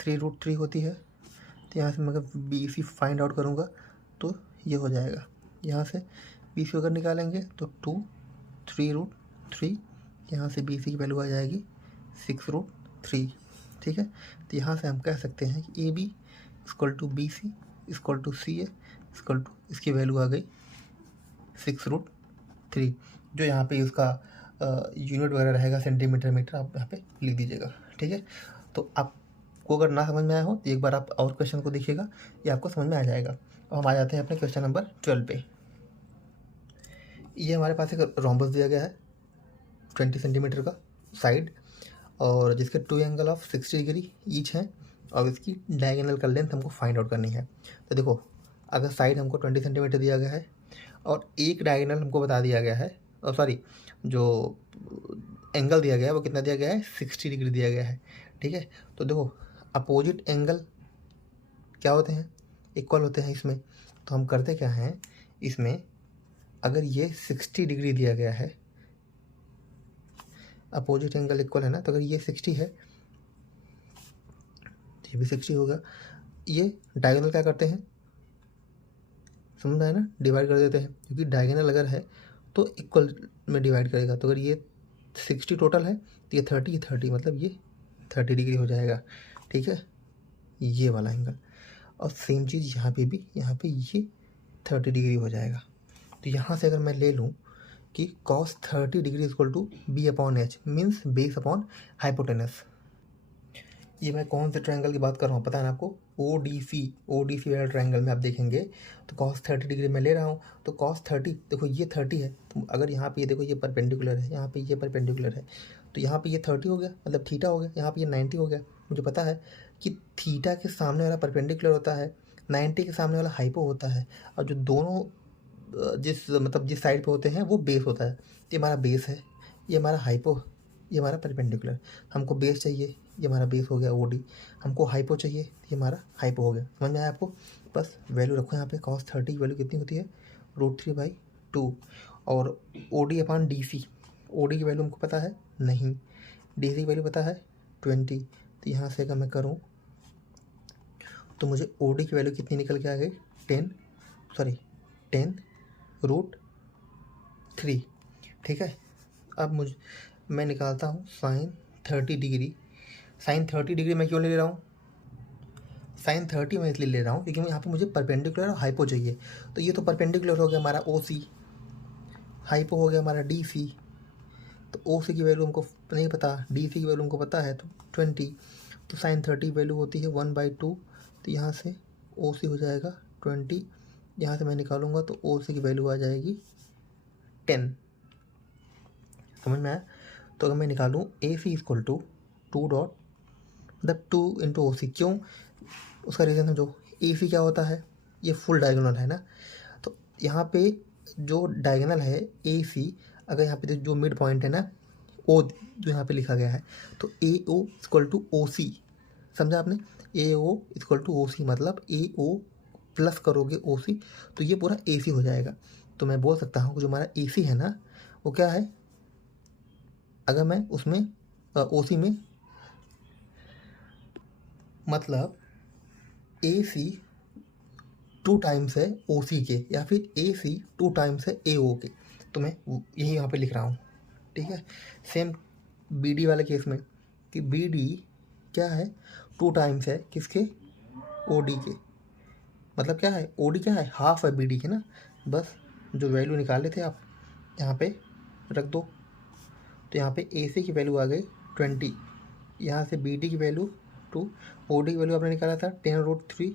3√3 होती है। तो यहाँ से मैं अगर BC फाइंड आउट करूँगा तो ये हो जाएगा, यहाँ से BC अगर निकालेंगे तो 3√3, यहाँ से BC की वैल्यू आ जाएगी 6√3, ठीक है। तो यहाँ से हम कह सकते हैं कि AB equal to BC equal to CA equal to, इसकी वैल्यू आ गई 6√3, जो यहाँ पे उसका यूनिट वगैरह रहेगा सेंटीमीटर मीटर, आप यहाँ पे लिख दीजिएगा, ठीक है। तो आपको अगर ना समझ में आया हो तो एक बार आप और क्वेश्चन को देखिएगा, ये आपको समझ में आ जाएगा। अब हम आ जाते हैं अपने क्वेश्चन नंबर 12 पे। ये हमारे पास एक रोम्बस दिया गया है 20 सेंटीमीटर का साइड, और जिसके 2 एंगल ऑफ 60 डिग्री ईच हैं, और इसकी डायगोनल का लेंथ हमको फाइंड आउट करनी है। तो देखो अगर साइड हमको 20 सेंटीमीटर दिया गया है और एक डायगोनल हमको बता दिया गया है, और जो एंगल दिया गया है वो कितना दिया गया है 60 डिग्री दिया गया है, ठीक है। तो देखो अपोजिट एंगल क्या होते हैं, इक्वल होते हैं इसमें। तो हम करते क्या हैं, इसमें अगर ये 60 डिग्री दिया गया है, अपोजिट एंगल इक्वल है ना, तो अगर ये 60 है तो ये भी 60 होगा। ये डायगोनल क्या करते हैं, समझ में आया ना, डिवाइड कर देते हैं, क्योंकि डायगोनल अगर है तो इक्वल में डिवाइड करेगा। तो अगर ये 60 टोटल है तो ये 30 मतलब ये 30 डिग्री हो जाएगा, ठीक है, ये वाला एंगल। और सेम चीज़ यहाँ पे भी, यहाँ पे ये 30 डिग्री हो जाएगा। तो यहाँ से अगर मैं ले लूँ कि cos 30 degree equal to B/H means base upon hypotenuse. ये मैं कौन से ट्रायंगल की बात कर रहा हूँ पता है ना आपको? ओ डी सी वाला ट्रायंगल में आप देखेंगे तो cos 30 डिग्री मैं ले रहा हूँ, तो cos 30 देखो ये 30 है, तो अगर यहाँ पे ये देखो ये परपेंडिकुलर है, यहाँ पे ये परपेंडिकुलर है, तो यहाँ पे ये 30 हो गया, मतलब थीटा हो गया, यहाँ पे ये 90 हो गया। मुझे पता है कि थीटा के सामने वाला परपेंडिकुलर होता है, 90 के सामने वाला हाइपो होता है, और जो दोनों जिस साइड पे होते हैं वो बेस होता है। ये हमारा बेस है, ये हमारा हाइपो, ये हमारा परपेंडिकुलर। हमको बेस चाहिए, ये हमारा बेस हो गया OD। हमको हाइपो चाहिए, ये हमारा हाइपो हो गया। समझ में आया आपको? बस वैल्यू रखो यहाँ पे। cos 30 की वैल्यू कितनी होती है? √3/2। और OD/DC, OD की वैल्यू हमको पता है नहीं, DC की वैल्यू पता है 20। तो यहाँ से अगर मैं करूँ तो मुझे OD की वैल्यू कितनी निकल के आ गई? 10√3। ठीक है, अब मैं निकालता हूँ sin 30 डिग्री। sin 30 डिग्री मैं क्यों ले रहा हूँ? sin 30 मैं इसलिए ले रहा हूँ क्योंकि यहाँ पे मुझे परपेंडिकुलर और हाइपो चाहिए। तो ये तो परपेंडिकुलर हो गया हमारा OC, हाइपो हो गया हमारा DC। तो OC की वैल्यू हमको नहीं पता, DC की वैल्यू हमको पता है, तो 20। तो sin 30 वैल्यू होती है 1/2। तो यहाँ से OC हो जाएगा 20, यहाँ से मैं निकालूंगा तो OC की वैल्यू आ जाएगी 10। समझ में आया? तो अगर मैं निकालूँ AC = 2 इंटू OC, क्यों? उसका रीज़न समझो। AC क्या होता है? ये फुल डायगोनल है ना, तो यहाँ पे जो डायगोनल है AC, अगर यहाँ पे जो मिड पॉइंट है ना O जो यहाँ पे लिखा गया है, तो AO = OC। समझा आपने? AO = OC मतलब AO प्लस करोगे OC तो ये पूरा AC हो जाएगा। तो मैं बोल सकता हूँ कि जो हमारा AC है ना वो क्या है, अगर मैं उसमें OC में मतलब AC 2 टाइम्स है OC के, या फिर AC 2 टाइम्स है AO के, तो मैं यही यहाँ पे लिख रहा हूँ। ठीक है, सेम BD वाले केस में कि BD क्या है? 2 टाइम्स है किसके? OD के। मतलब क्या है? OD क्या है? हाफ है BD के ना। बस जो वैल्यू निकाले थे आप यहाँ पे रख दो। तो यहाँ पे AC की वैल्यू आ गई 20, यहाँ से BD की वैल्यू 2, OD की वैल्यू आपने निकाला था 10√3।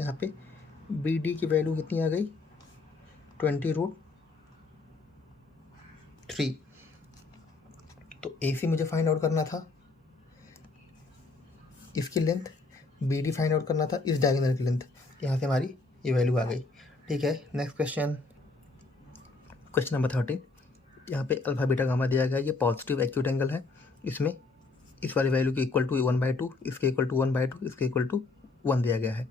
यहाँ पे BD की वैल्यू कितनी आ गई? 20√3। तो AC मुझे फाइंड आउट करना था, इसकी लेंथ, BD फाइंड आउट करना था इस डायगोनल की लेंथ। यहाँ से हमारी ये वैल्यू आ गई। ठीक है, नेक्स्ट क्वेश्चन नंबर 13। यहाँ पे अल्फा बीटा गामा दिया गया है, ये पॉजिटिव एक्यूट एंगल है। इसमें इस वाली वैल्यू के इक्वल टू 1/2, इसके इक्वल टू 1/2, इसके इक्वल टू 1 दिया गया है।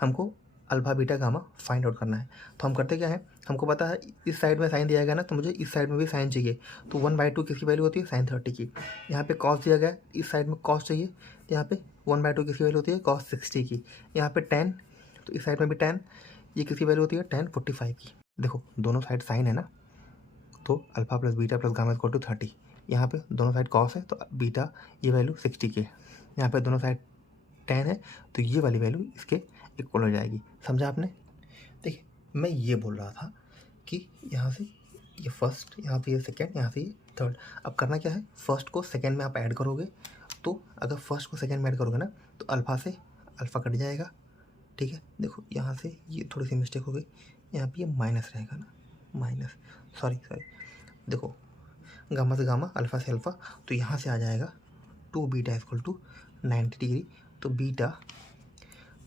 हमको alpha beta gamma find out करना है। तो हम करते क्या है, हमको पता है इस साइड में साइन दिया गया ना, तो मुझे इस साइड में भी साइन चाहिए। तो 1/2 किसकी वैल्यू होती है? sin 30 की। यहाँ पे कॉस दिया गया है, इस साइड में कॉस चाहिए, तो यहाँ पे 1/2 किसकी वैल्यू होती है? cos 60 की। यहाँ पे tan, तो इस साइड में भी tan, ये किसकी वैल्यू होती है? tan 45 की। देखो दोनों साइड साइन है ना, तो alpha plus beta plus gamma equal to 30। यहाँ पे दोनों साइड कॉस है तो बीटा ये वैल्यू 60 की है। यहाँ पे दोनों साइड tan है तो ये वाली वैल्यू इसके इक्वल हो जाएगी। समझा आपने? देखिए मैं ये बोल रहा था कि यहाँ से ये फर्स्ट, यहाँ पे ये सेकेंड, यहाँ से ये थर्ड। अब करना क्या है, फर्स्ट को सेकेंड में आप ऐड करोगे, तो अगर फर्स्ट को सेकेंड में ऐड करोगे ना तो अल्फ़ा से अल्फ़ा कट जाएगा। ठीक है, देखो यहाँ से ये थोड़ी सी मिस्टेक हो गई, यहाँ पे ये माइनस रहेगा ना, माइनस, सॉरी देखो गामा से गामा, अल्फ़ा से अल्फ़ा, तो यहाँ से आ जाएगा 2 बीटा = 90 डिग्री। तो बीटा,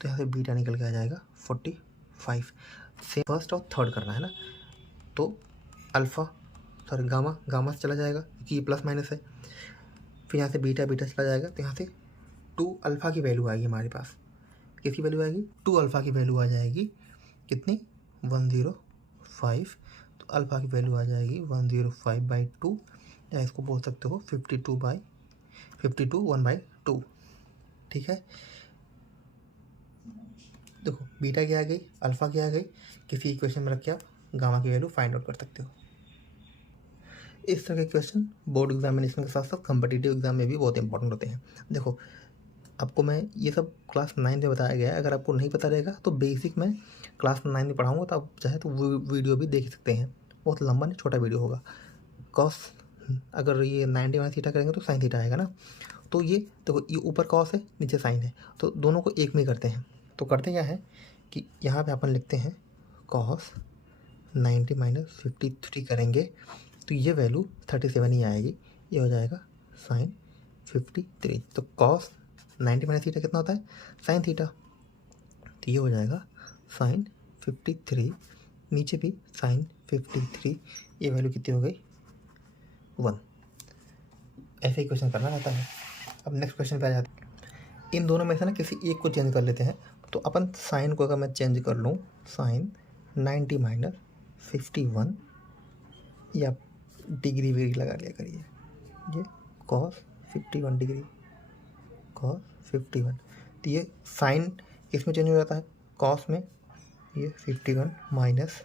तो यहाँ से बीटा निकल के आ जाएगा 45। से फर्स्ट और थर्ड करना है ना, तो अल्फ़ा सॉरी गामा से चला जाएगा क्योंकि ये प्लस माइनस है। फिर यहाँ से बीटा चला जाएगा, तो यहाँ से 2 अल्फ़ा की वैल्यू आएगी हमारे पास। किसकी वैल्यू आएगी? 2 अल्फ़ा की वैल्यू आ जाएगी कितनी? 105। तो अल्फ़ा की वैल्यू आ जाएगी 105/2, या इसको बोल सकते हो 52 1/2। ठीक है, देखो बीटा क्या आ गई, अल्फ़ा क्या आ गई, किसी इक्वेशन में रख के आप गामा की वैल्यू फाइंड आउट कर सकते हो। इस तरह के क्वेश्चन बोर्ड एग्जामिनेशन के साथ साथ कॉम्पिटिटिव एग्जाम में भी बहुत इंपॉर्टेंट होते हैं। देखो आपको मैं ये सब क्लास 9 में बताया गया है, अगर आपको नहीं पता रहेगा तो बेसिक मैं क्लास 9 में पढ़ाऊँगा, तो आप चाहे तो वीडियो भी देख सकते हैं। बहुत लंबा नहीं, छोटा वीडियो होगा। कॉस अगर ये 90 - थीटा करेंगे तो sin थीटा आएगा ना, तो ये देखो, ये ऊपर कॉस है, नीचे साइन है, तो दोनों को एक में ही करते हैं। तो करते क्या है कि यहाँ पे अपन लिखते हैं कॉस 90 माइनस 53 करेंगे तो ये वैल्यू 37 ही आएगी। ये हो जाएगा साइन 53। तो कॉस 90 माइनस थीटा कितना होता है, साइन थीटा। तो ये हो जाएगा साइन 53, नीचे भी साइन 53। ये वैल्यू कितनी हो गई, 1। ऐसे ही क्वेश्चन करना रहता है। अब नेक्स्ट क्वेश्चन पे आ जाते हैं। इन दोनों में से ना किसी एक को चेंज कर लेते हैं। तो अपन साइन को अगर मैं चेंज कर लूँ, साइन 90 माइनस 51, या डिग्री वेरी लगा लिया करिए, ये कॉस 51 डिग्री, कॉस 51। तो ये साइन किस में चेंज हो जाता है, कॉस में। ये 51 माइनस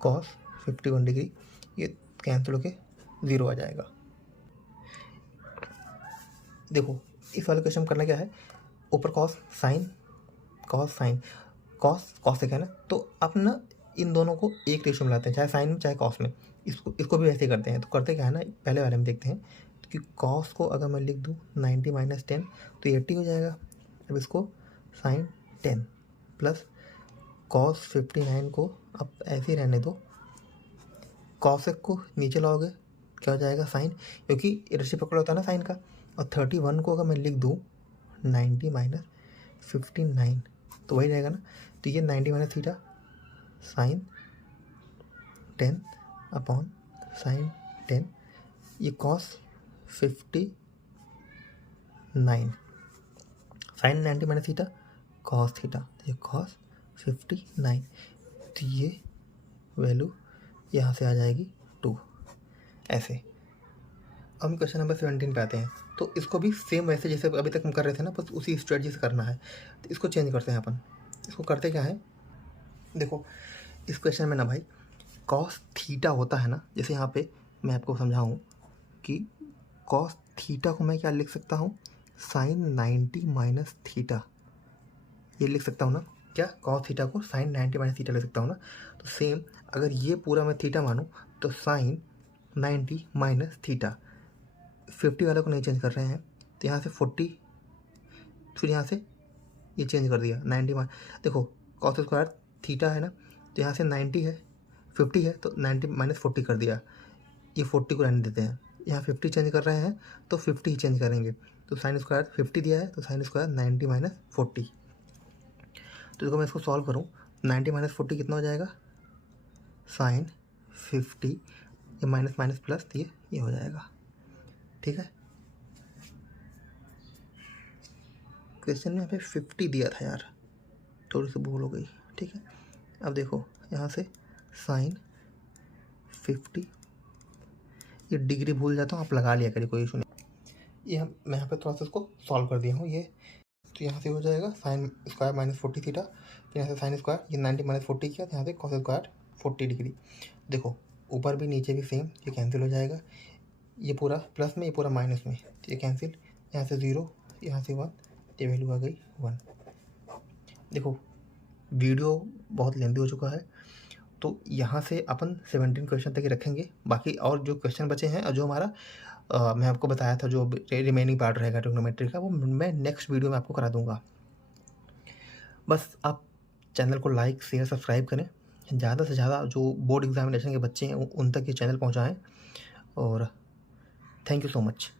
कॉस 51 डिग्री, ये कैंसिल होके 0 आ जाएगा। देखो इस वाले क्वेश्चन में करना क्या है, ऊपर cos sine, cos sine, cos cosec है ना, तो अब ना इन दोनों को एक रेशियो में लाते हैं, चाहे साइन में चाहे कॉस में। इसको भी वैसे ही करते हैं। तो करते क्या है ना, पहले वाले में देखते हैं कि कॉस को अगर मैं लिख दूँ 90 माइनस 10 तो 80 हो जाएगा। अब इसको साइन 10 प्लस कॉस 59 को अब ऐसे ही रहने दो, कॉसेक को नीचे लाओगे क्या हो जाएगा, साइन, क्योंकि रेसिप्रोकल होता है ना साइन का। और 31 को अगर मैं लिख दूँ 90 माइनस 59 तो वही रहेगा ना। तो ये 90 minus theta sine 10 upon sine 10, ये cos 59 sine 90 minus theta cos theta, ये कॉस 59। तो ये वैल्यू यहाँ से आ जाएगी 2। ऐसे अब हम क्वेश्चन नंबर 17 पे आते हैं। तो इसको भी सेम वैसे जैसे अभी तक हम कर रहे थे ना, बस उसी स्ट्रेटजी से करना है। तो इसको चेंज करते हैं अपन। इसको करते क्या है, देखो इस क्वेश्चन में ना भाई कॉस थीटा होता है ना, जैसे यहाँ पे मैं आपको समझाऊँ कि कॉस थीटा को मैं क्या लिख सकता हूँ, साइन 90 माइनस थीटा, ये लिख सकता हूँ ना। क्या, कॉस थीटा को साइन 90 माइनस थीटा लिख सकता हूँ ना। तो सेम अगर ये पूरा मैं थीटा मानूँ तो साइन 90 माइनस थीटा, 50 वाले को नहीं चेंज कर रहे हैं तो यहाँ से 40, फिर यहाँ से ये चेंज कर दिया 90 मान। देखो कॉस स्क्वायर थीटा है ना, तो यहाँ से 90 है, 50 है, तो 90 माइनस 40 कर दिया। ये 40 को रहने देते हैं, यहाँ 50 चेंज कर रहे हैं तो 50 ही चेंज करेंगे। तो साइन स्क्वायर 50 दिया है, तो साइन स्क्वायर 90 माइनस 40। तो देखो मैं इसको सॉल्व करूँ, 90 माइनस 40 कितना हो जाएगा, साइन 50, ये माइनस माइनस प्लस, ये हो जाएगा। ठीक है, क्वेश्चन में यहाँ पे 50 दिया था यार, थोड़ी सी भूल हो गई। ठीक है, अब देखो यहाँ से साइन 50, ये डिग्री भूल जाता हूँ, आप लगा लिया करिए, कोई इशू नहीं। ये मैं यहाँ पे थोड़ा सा इसको सॉल्व कर दिया हूँ। ये तो यहाँ से हो जाएगा साइन स्क्वायर माइनस 40 थीटा, फिर यहाँ से साइन स्क्वायर, ये 90 माइनस 40 किया, तो यहाँ से कॉस स्क्वायर 40 डिग्री। देखो ऊपर भी नीचे भी सेम, ये कैंसिल हो जाएगा, ये पूरा प्लस में, ये पूरा माइनस में, तो ये कैंसिल, यहाँ से 0, यहाँ से 1, ये वैल्यू आ गई 1। देखो वीडियो बहुत लेंथी हो चुका है, तो यहाँ से अपन 17 क्वेश्चन तक ही रखेंगे। बाकी और जो क्वेश्चन बचे हैं और जो हमारा मैं आपको बताया था जो रिमेनिंग पार्ट रहेगा ट्रिग्नोमेट्री का, वो मैं नेक्स्ट वीडियो में आपको करा दूंगा। बस आप चैनल को लाइक शेयर सब्सक्राइब करें, ज़्यादा से ज़्यादा जो बोर्ड एग्जामिनेशन के बच्चे हैं उन तक ये चैनल पहुँचाएँ। और थैंक यू सो मच।